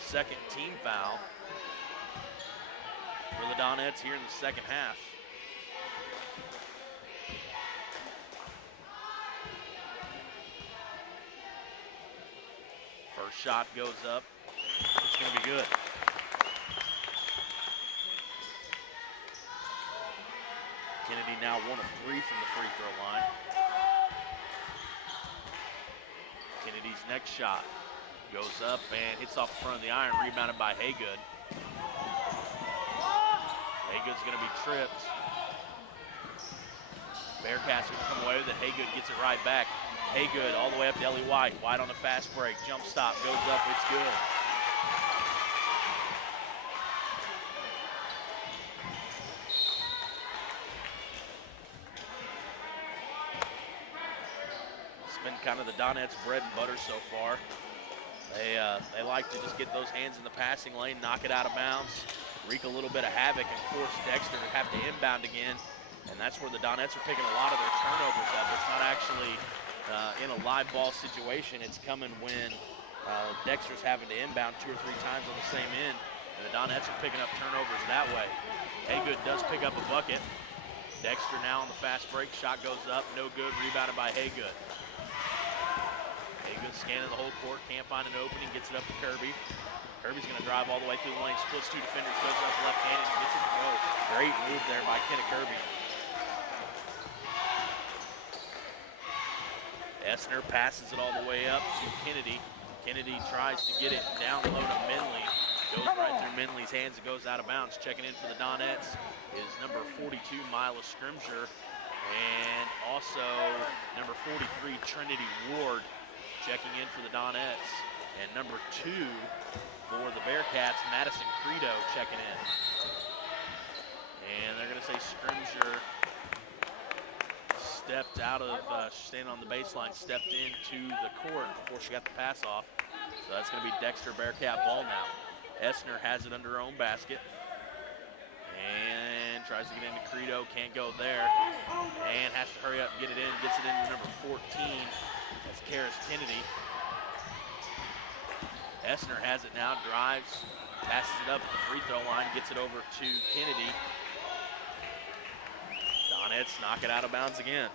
second team foul for the Donettes here in the second half. First shot goes up. It's going to be good. Kennedy now 1 of 3 from the free throw line. Kennedy's next shot goes up and hits off the front of the iron, rebounded by Haygood. Haygood's going to be tripped. Bearcats going to come away with it. Haygood gets it right back. Haygood all the way up to Ellie White. White on the fast break. Jump stop, goes up, it's good. Kind of the Donettes' bread and butter so far. They like to just get those hands in the passing lane, knock it out of bounds, wreak a little bit of havoc, and force Dexter to have to inbound again. And that's where the Donettes are picking a lot of their turnovers up. It's not actually in a live ball situation. It's coming when Dexter's having to inbound 2 or 3 times on the same end, and the Donettes are picking up turnovers that way. Haygood does pick up a bucket. Dexter now on the fast break. Shot goes up, no good. Rebounded by Haygood. Haygood scanning the whole court, can't find an opening, gets it up to Kirby. Kirby's going to drive all the way through the lane, splits 2 defenders, goes up left-handed and gets it to go. Great move there by Kenna Kirby. Essner passes it all the way up to Kennedy. Kennedy tries to get it down low to Minley. Goes right through Minley's hands and goes out of bounds. Checking in for the Donettes is number 42, Mila Scrimsher, and also number 43, Trinity Ward. Checking in for the Donettes. And number 2 for the Bearcats, Madison Credo checking in. And they're going to say Scrimsher stepped out of, standing on the baseline, stepped into the court before she got the pass off. So that's going to be Dexter Bearcat ball now. Essner has it under her own basket. And tries to get into Credo, can't go there. And has to hurry up and get it in, gets it into number 14. That's Karis Kennedy. Essner has it now, drives, passes it up at the free throw line, gets it over to Kennedy. Donettes knock it out of bounds again.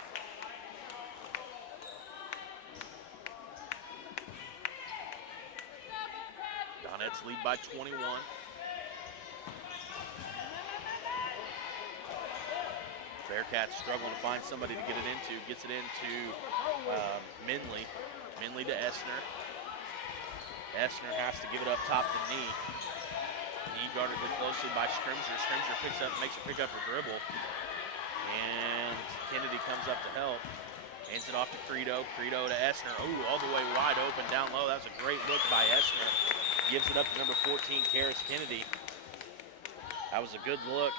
Donettes lead by 21. Bearcats struggling to find somebody to get it into. Gets it into Minley. Minley to Essner. Essner has to give it up top to Nee. Nee guarded closely by Scrimsher. Scrimsher makes her pick up her dribble. And Kennedy comes up to help. Hands it off to Credo. Credo to Essner. Ooh, all the way wide open down low. That was a great look by Essner. Gives it up to number 14, Karis Kennedy. That was a good look.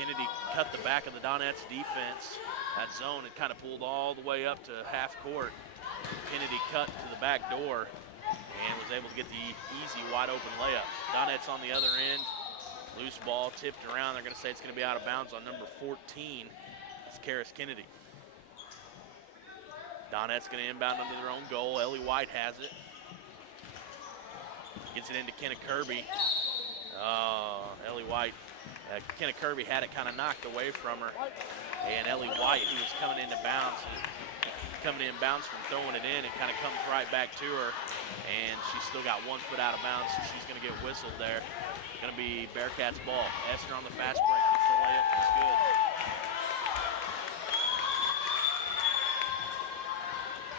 Kennedy cut the back of the Donettes defense. That zone had kind of pulled all the way up to half court. Kennedy cut to the back door and was able to get the easy wide open layup. Donettes on the other end. Loose ball tipped around. They're going to say it's going to be out of bounds on number 14. It's Karis Kennedy. Donettes going to inbound under their own goal. Ellie White has it. Gets it into Kenna Kirby. Ellie White. Kenna Kirby had it kind of knocked away from her. And Ellie White, who was coming into bounds, from throwing it in, and kind of comes right back to her. And she's still got 1 foot out of bounds, so she's going to get whistled there. Going to be Bearcats ball. Essner on the fast break. Gets the layup. It's good.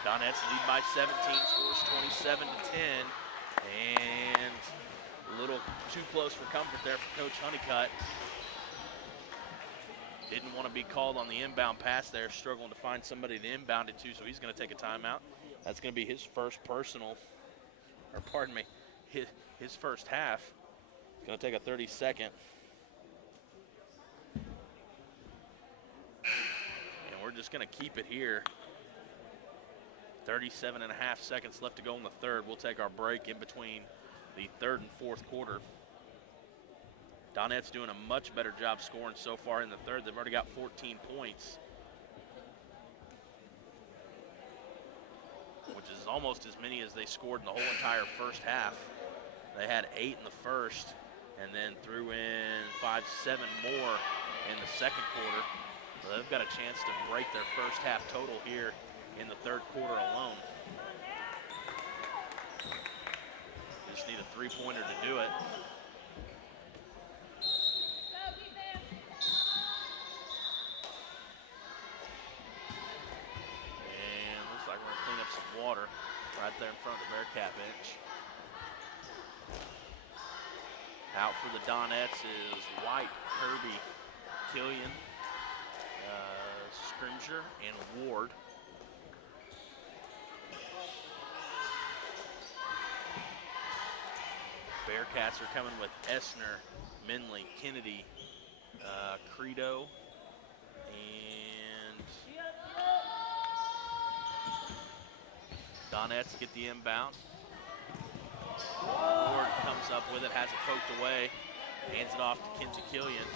Donettes lead by 17, scores 27-10. And a little too close for comfort there for Coach Honeycutt. Didn't want to be called on the inbound pass there, struggling to find somebody to inbound it to, so he's going to take a timeout. That's going to be his first personal, or pardon me, his first half. He's going to take a 30-second. And we're just going to keep it here. 37 and a half seconds left to go in the third. We'll take our break in between the third and fourth quarter. Donettes doing a much better job scoring so far in the third. They've already got 14 points, which is almost as many as they scored in the whole entire first half. They had 8 in the first and then threw in 5-7 more in the second quarter. So they've got a chance to break their first half total here in the third quarter alone. Just need a three-pointer to do it. And looks like we're gonna clean up some water right there in front of the Bearcat bench. Out for the Donettes is White, Kirby, Killian, Scrimger, and Ward. Bearcats are coming with Essner, Minley, Kennedy, Credo, and Donettes get the inbound. Ward comes up with it, has it poked away, hands it off to Kinsey Killian.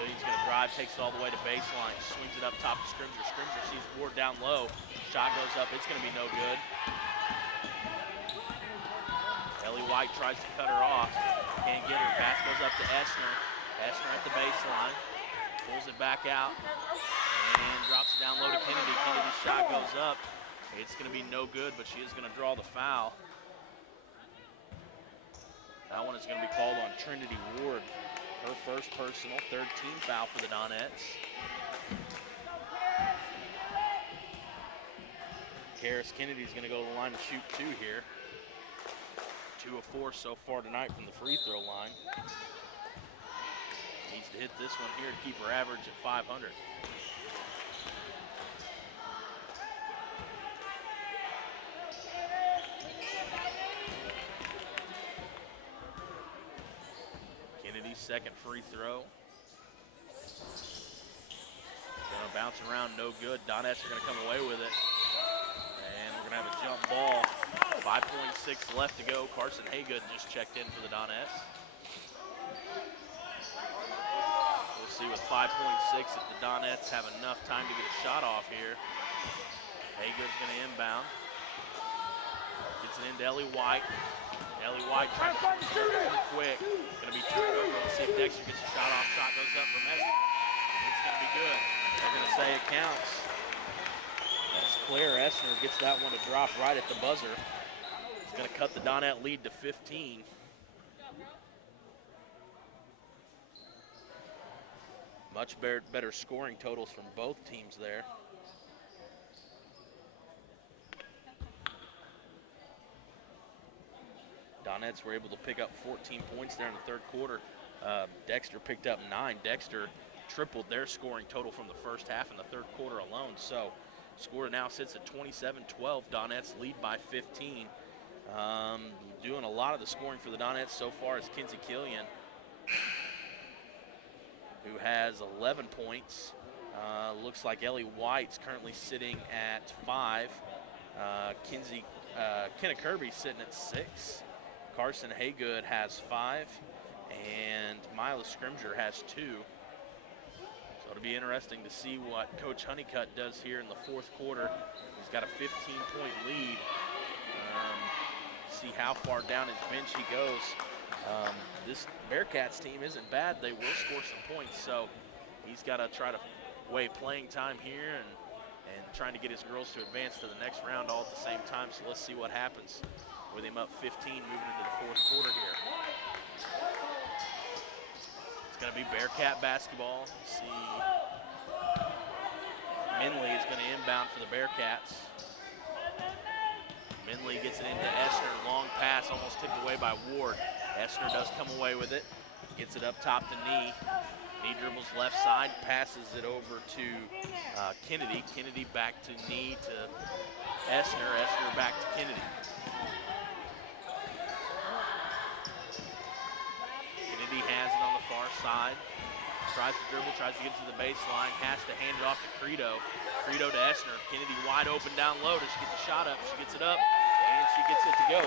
Killian's gonna drive, takes it all the way to baseline, swings it up top to Scrimger. Scrimger sees Ward down low, shot goes up, it's gonna be no good. Ellie White tries to cut her off, can't get her, pass goes up to Essner. Essner at the baseline, pulls it back out, and drops it down low to Kennedy. Kennedy's shot goes up. It's going to be no good, but she is going to draw the foul. That one is going to be called on Trinity Ward. Her first personal, third team foul for the Donettes. Karis Kennedy is going to go to the line to shoot 2 here. 2 of 4 so far tonight from the free throw line. Needs to hit this one here to keep her average at 500. Kennedy's second free throw. Gonna bounce around, no good. Donettes are gonna come away with it. And we're gonna have a jump ball. 5.6 left to go. Carson Haygood just checked in for the Donettes. We'll see with 5.6 if the Donettes have enough time to get a shot off here. Haygood's gonna inbound. Gets it into Ellie White. Ellie White trying to shoot too quick. Gonna be turned over. Let's see if Dexter gets a shot off. Shot goes up from Essner. It's gonna be good. They're gonna say it counts. That's Claire Essner gets that one to drop right at the buzzer. It's gonna cut the Donette lead to 15. Much better scoring totals from both teams there. Donettes were able to pick up 14 points there in the third quarter. Dexter picked up 9. Dexter tripled their scoring total from the first half in the third quarter alone. So score now sits at 27-12. Donettes lead by 15. Doing a lot of the scoring for the Donettes so far is Kinsey Killian, who has 11 points. Looks like Ellie White's currently sitting at 5. Kenna Kirby's sitting at 6. Carson Haygood has 5, and Mila Scrimger has 2. So it'll be interesting to see what Coach Honeycutt does here in the fourth quarter. He's got a 15-point lead. See how far down his bench he goes. This Bearcats team isn't bad. They will score some points, so he's got to try to weigh playing time here and trying to get his girls to advance to the next round all at the same time. So let's see what happens with him up 15 moving into the fourth quarter here. It's going to be Bearcat basketball. See, Minley is going to inbound for the Bearcats. Minley gets it into Essner. Long pass almost tipped away by Ward. Essner does come away with it. Gets it up top to Knee. Knee dribbles left side, passes it over to Kennedy. Kennedy back to Knee to Essner. Essner back to Kennedy. Kennedy has it on the far side. Tries to dribble, tries to get to the baseline, has to hand it off to Credo. Credo to Essner. Kennedy wide open down low. She gets a shot up. She gets it up, and she gets it to go.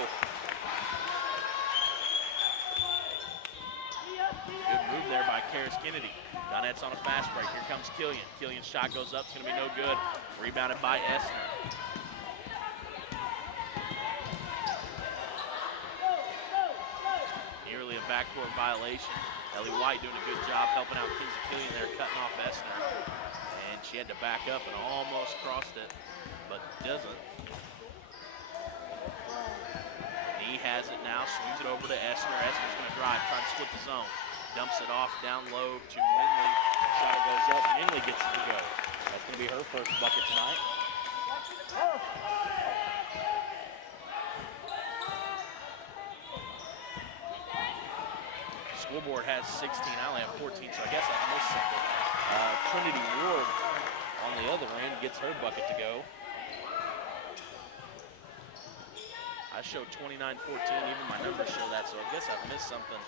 Good move there by Karis Kennedy. Donettes on a fast break. Here comes Killian. Killian's shot goes up. It's going to be no good. Rebounded by Essner. Nearly a backcourt violation. Ellie White doing a good job helping out Kinsey Killian there, cutting off Essner. And she had to back up and almost crossed it, but doesn't. Knee has it now, swings it over to Essner. Essner's going to drive, trying to split the zone. Dumps it off down low to Minley. Shot goes up, Minley gets it to go. That's going to be her first bucket tonight. Scoreboard has 16, I only have 14, so I guess I missed something. Trinity Ward on the other end gets her bucket to go. I showed 29-14, even my numbers show that, so I guess I've missed something.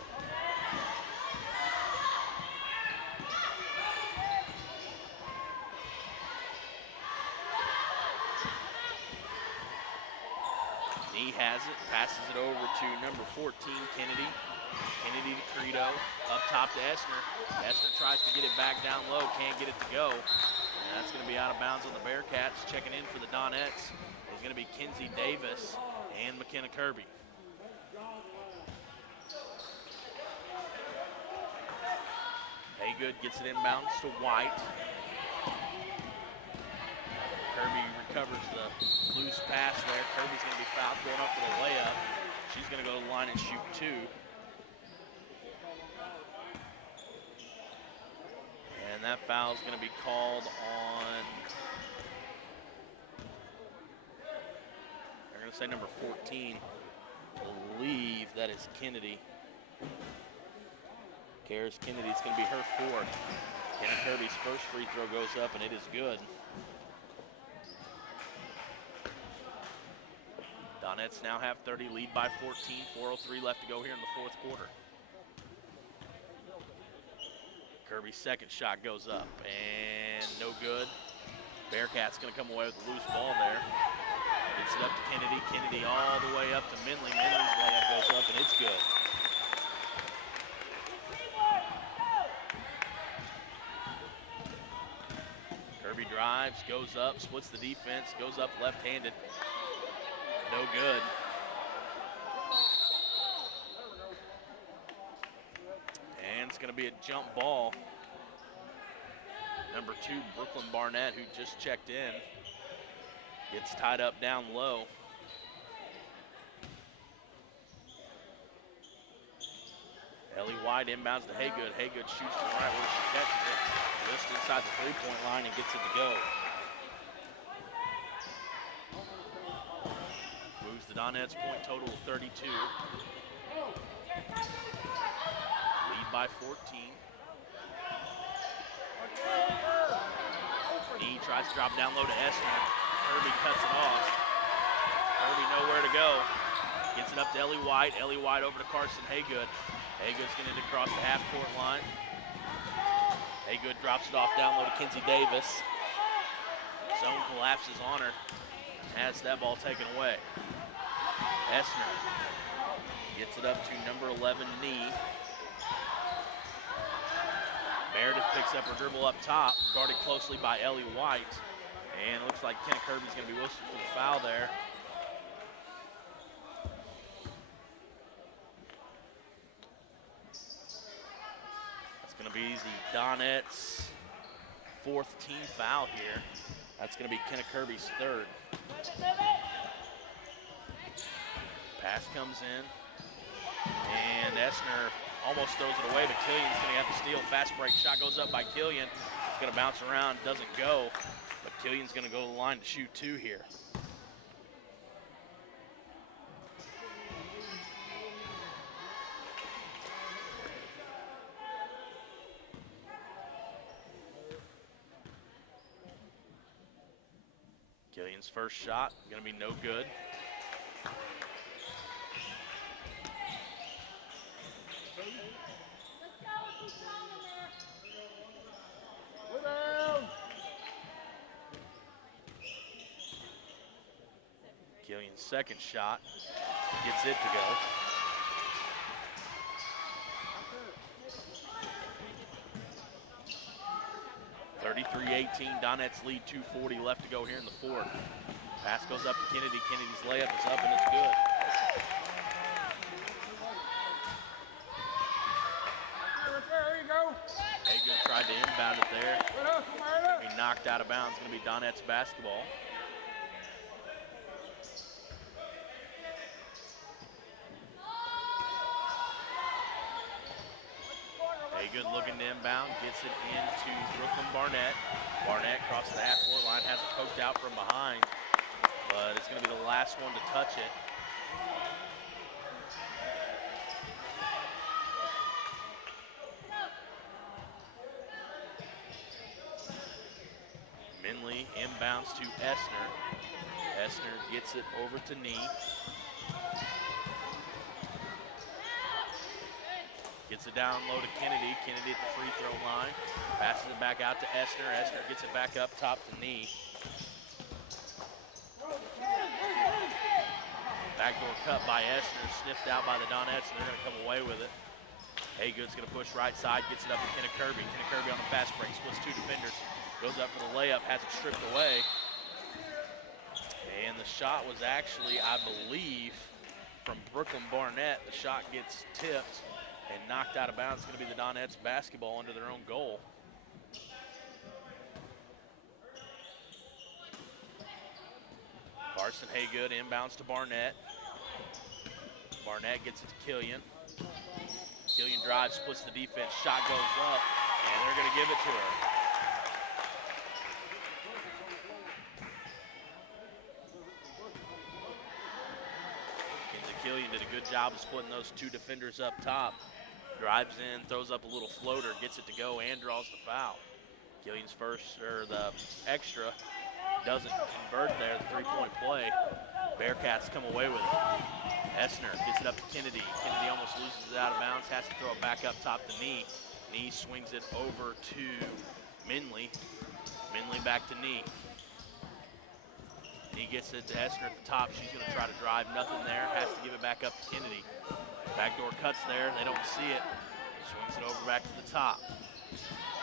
Knee has it, passes it over to number 14, Kennedy. Kennedy to Credo, up top to Essner. Essner tries to get it back down low, can't get it to go. And that's going to be out of bounds on the Bearcats. Checking in for the Donettes is going to be Kinsey Davis and McKenna Kirby. Haygood gets it inbounds to White. Kirby recovers the loose pass there. Kirby's going to be fouled going up for the layup. She's going to go to the line and shoot two. And that foul is going to be called on, they're going to say number 14. I believe that is Kennedy. Karis Kennedy, it's going to be her fourth. Kenna Kirby's first free throw goes up, and it is good. Donettes now have 30, lead by 14, 4:03 left to go here in the fourth quarter. Kirby's second shot goes up, and no good. Bearcats going to come away with a loose ball there. Gets it up to Kennedy. Kennedy all the way up to Minley. Minley's layup goes up, and it's good. Kirby drives, goes up, splits the defense, goes up left-handed. No good. And it's going to be a jump ball. Number 2, Brooklyn Barnett, who just checked in, gets tied up down low. Ellie White inbounds to Haygood. Haygood shoots from right where she catches it. Just inside the three-point line and gets it to go. Moves the Donettes point total of 32. Lead by 14. Knee tries to drop down low to Essner. Kirby cuts it off. Kirby nowhere to go. Gets it up to Ellie White. Ellie White over to Carson Haygood. Haygood's going to cross the half-court line. Haygood drops it off down low to Kinsey Davis. Zone collapses on her. Has that ball taken away. Essner gets it up to number 11, Knee. Meredith picks up her dribble up top, guarded closely by Ellie White. And it looks like Kenna Kirby's going to be whistled for the foul there. That's going to be the Donettes' 4th team foul here. That's going to be Kenna Kirby's 3rd. Pass comes in, and Essner almost throws it away, but Killian's going to have to steal. Fast break shot goes up by Killian. It's going to bounce around, doesn't go, but Killian's going to go to the line to shoot 2 here. Killian's first shot, gonna be no good. Killian's second shot gets it to go. (33-18), Donettes lead, 2:40 left to go here in the fourth. Pass goes up to Kennedy. Kennedy's layup is up and it's good. There you go. Hagood tried to inbound it there. He knocked out of bounds. Going to be Donettes basketball. Hagood looking to inbound, gets it into Brooklyn Barnett. Barnett across the half-court line, has it poked out from behind, but it's going to be the last one to touch it. Minley inbounds to Essner. Essner gets it over to Nee. Gets it down low to Kennedy. Kennedy at the free throw line. Passes it back out to Essner. Essner gets it back up top to Nee. Backdoor cut by Essner. Sniffed out by the Donettes, and they're going to come away with it. Hagood's going to push right side. Gets it up to Kenna Kirby. Kenna Kirby on the fast break. Splits two defenders. Goes up for the layup. Has it stripped away. And the shot was actually, I believe, from Brooklyn Barnett. The shot gets tipped and knocked out of bounds. It's going to be the Donettes basketball under their own goal. Carson Hagood inbounds to Barnett. Barnett gets it to Killian. Killian drives, splits the defense. Shot goes up, and they're going to give it to her. Killian did a good job of splitting those two defenders up top. Drives in, throws up a little floater, gets it to go, and draws the foul. Killian's first, or the extra, doesn't convert there, the three-point play. Bearcats come away with it. Essner gets it up to Kennedy. Kennedy almost loses it out of bounds, has to throw it back up top to Nee. Nee swings it over to Minley. Minley back to Nee. He gets it to Essner at the top. She's going to try to drive. Nothing there. Has to give it back up to Kennedy. Backdoor cuts there. They don't see it. Swings it over back to the top.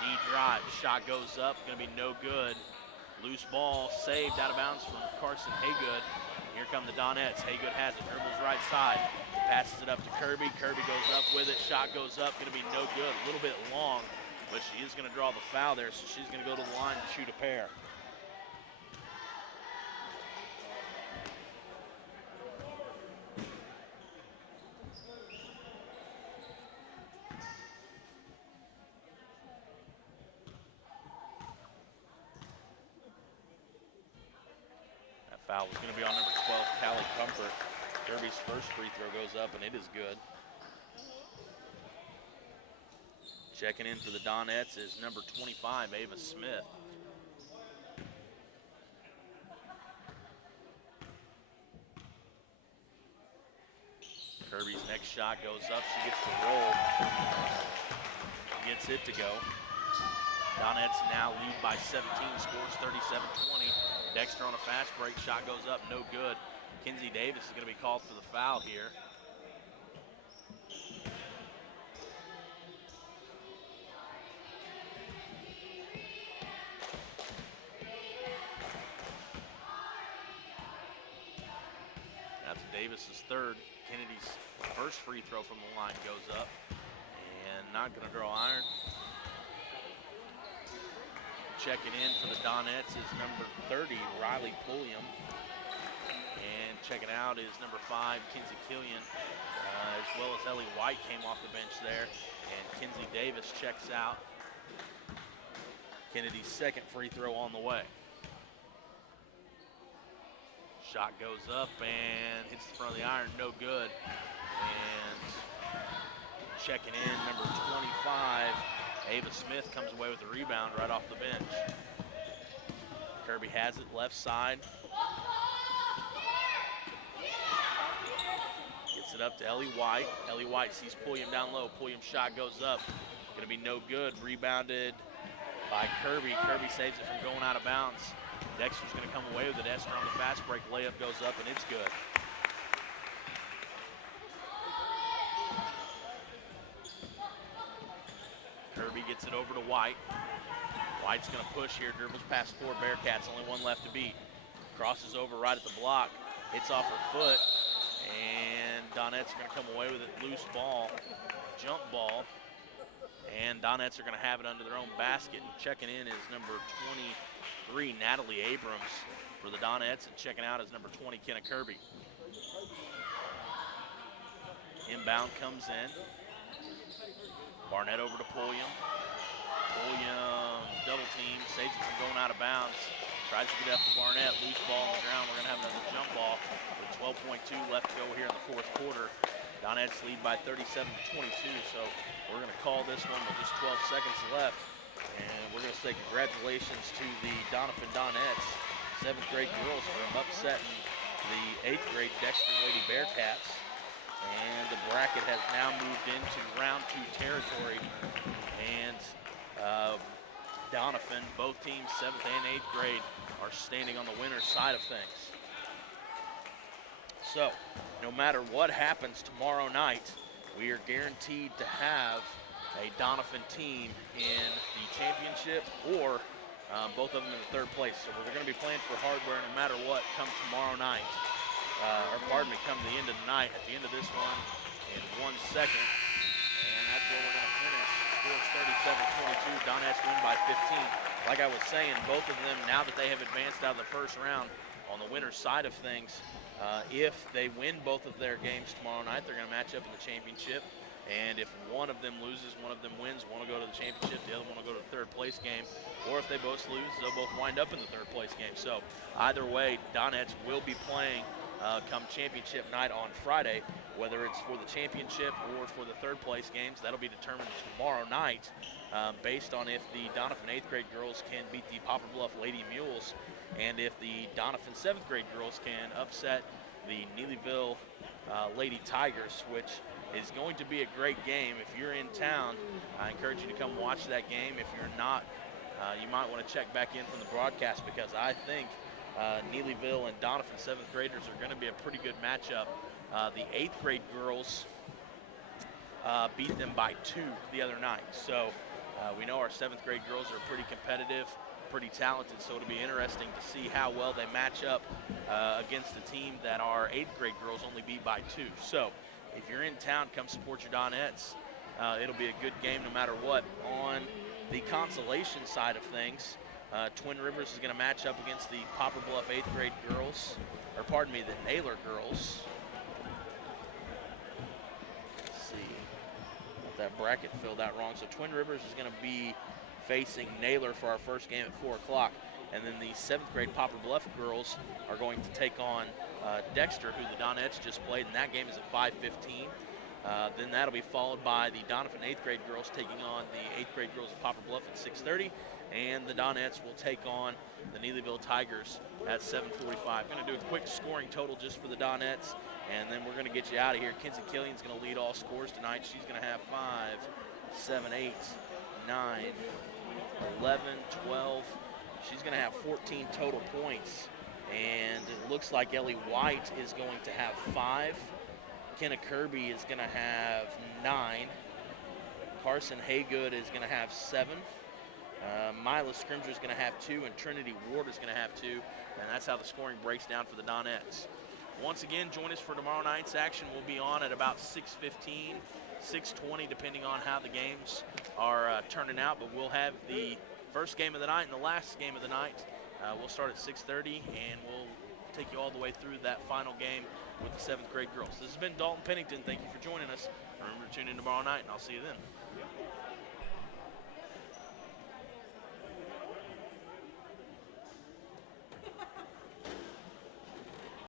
He drives. Shot goes up. Going to be no good. Loose ball saved out of bounds from Carson Hagood. Here come the Donettes. Hagood has it. Dribbles right side. Passes it up to Kirby. Kirby goes up with it. Shot goes up. Going to be no good. A little bit long, but she is going to draw the foul there, so she's going to go to the line to shoot a pair. Foul was going to be on number 12, Callie Comfort. Kirby's first free throw goes up, and it is good. Checking in for the Donettes is number 25, Ava Smith. Kirby's next shot goes up. She gets the roll. Gets it to go. Donettes now lead by 17, scores 37-20. Dexter on a fast break, shot goes up, no good. Kinsey Davis is going to be called for the foul here. That's Davis's third. Kennedy's first free throw from the line goes up, and not going to draw iron. Checking in for the Donettes is number 30, Riley Pulliam. And checking out is number 5, Kinsey Killian, as well as Ellie White came off the bench there. And Kinsey Davis checks out. Kennedy's second free throw on the way. Shot goes up and hits the front of the iron, no good. And checking in, number 25, Ava Smith comes away with the rebound right off the bench. Kirby has it left side. Gets it up to Ellie White. Ellie White sees Pulliam down low. Pulliam's shot goes up. Going to be no good. Rebounded by Kirby. Kirby saves it from going out of bounds. Dexter's going to come away with it. Esther on the fast break. Layup goes up, and it's good. Kirby gets it over to White. White's going to push here. Dribbles past 4 Bearcats. Only one left to beat. Crosses over right at the block. Hits off her foot. And Donettes are going to come away with it. Loose ball. Jump ball. And Donettes are going to have it under their own basket. And checking in is number 23, Natalie Abrams, for the Donettes. And checking out is number 20, Kenna Kirby. Inbound comes in. Barnett over to Pulliam. Pulliam double team, saves it from going out of bounds. Tries to get up to Barnett, loose ball on the ground. We're going to have another jump ball with 12.2 left to go here in the fourth quarter. Donettes lead by 37-22, so we're going to call this one with just 12 seconds left. And we're going to say congratulations to the Doniphan Donettes, 7th grade girls, for upsetting the 8th grade Dexter Lady Bearcats. And the bracket has now moved into round 2 territory. And Doniphan, both teams, 7th and 8th grade, are standing on the winner's side of things. So, no matter what happens tomorrow night, we are guaranteed to have a Doniphan team in the championship or both of them in the 3rd place. So we're going to be playing for hardware no matter what come tomorrow night. Come the end of the night. At the end of this one in 1 second. And that's where we're going to finish. Scores 37-22. Donettes win by 15. Like I was saying, both of them, now that they have advanced out of the first round on the winner's side of things, if they win both of their games tomorrow night, they're going to match up in the championship. And if one of them loses, one of them wins, one will go to the championship, the other one will go to the 3rd place game. Or if they both lose, they'll both wind up in the 3rd place game. So either way, Donettes will be playing come championship night on Friday, whether it's for the championship or for the 3rd place games. That'll be determined tomorrow night based on if the Doniphan 8th grade girls can beat the Poplar Bluff Lady Mules and if the Doniphan 7th grade girls can upset the Neelyville Lady Tigers, which is going to be a great game. If you're in town, I encourage you to come watch that game. If you're not, you might want to check back in from the broadcast, because I think Neelyville and Doniphan 7th graders are going to be a pretty good matchup. The 8th grade girls beat them by 2 the other night. So we know our 7th grade girls are pretty competitive, pretty talented, so it'll be interesting to see how well they match up against the team that our 8th grade girls only beat by 2. So if you're in town, come support your Donettes. It'll be a good game no matter what. On the consolation side of things, Twin Rivers is going to match up against the Poplar Bluff 8th grade girls, or pardon me, the Naylor girls. Let's see, got that bracket filled out wrong. So Twin Rivers is going to be facing Naylor for our first game at 4 o'clock. And then the 7th grade Poplar Bluff girls are going to take on Dexter, who the Donettes just played, and that game is at 5:15. Then that'll be followed by the Doniphan 8th grade girls taking on the 8th grade girls of Poplar Bluff at 6:30. And the Donettes will take on the Neelyville Tigers at 7:45. Going to do a quick scoring total just for the Donettes, and then we're going to get you out of here. Kinsey Killian's going to lead all scores tonight. She's going to have 5, 7, 8, 9, 11, 12. She's going to have 14 total points. And it looks like Ellie White is going to have 5. Kenna Kirby is going to have 9. Carson Haygood is going to have 7. Mila Scrimger is going to have 2, and Trinity Ward is going to have 2, and that's how the scoring breaks down for the Donettes. Once again, join us for tomorrow night's action. We'll be on at about 6:15, 6:20, depending on how the games are turning out, but we'll have the first game of the night and the last game of the night. We'll start at 6:30, and we'll take you all the way through that final game with the 7th grade girls. This has been Dalton Pennington. Thank you for joining us. Remember to tune in tomorrow night, and I'll see you then.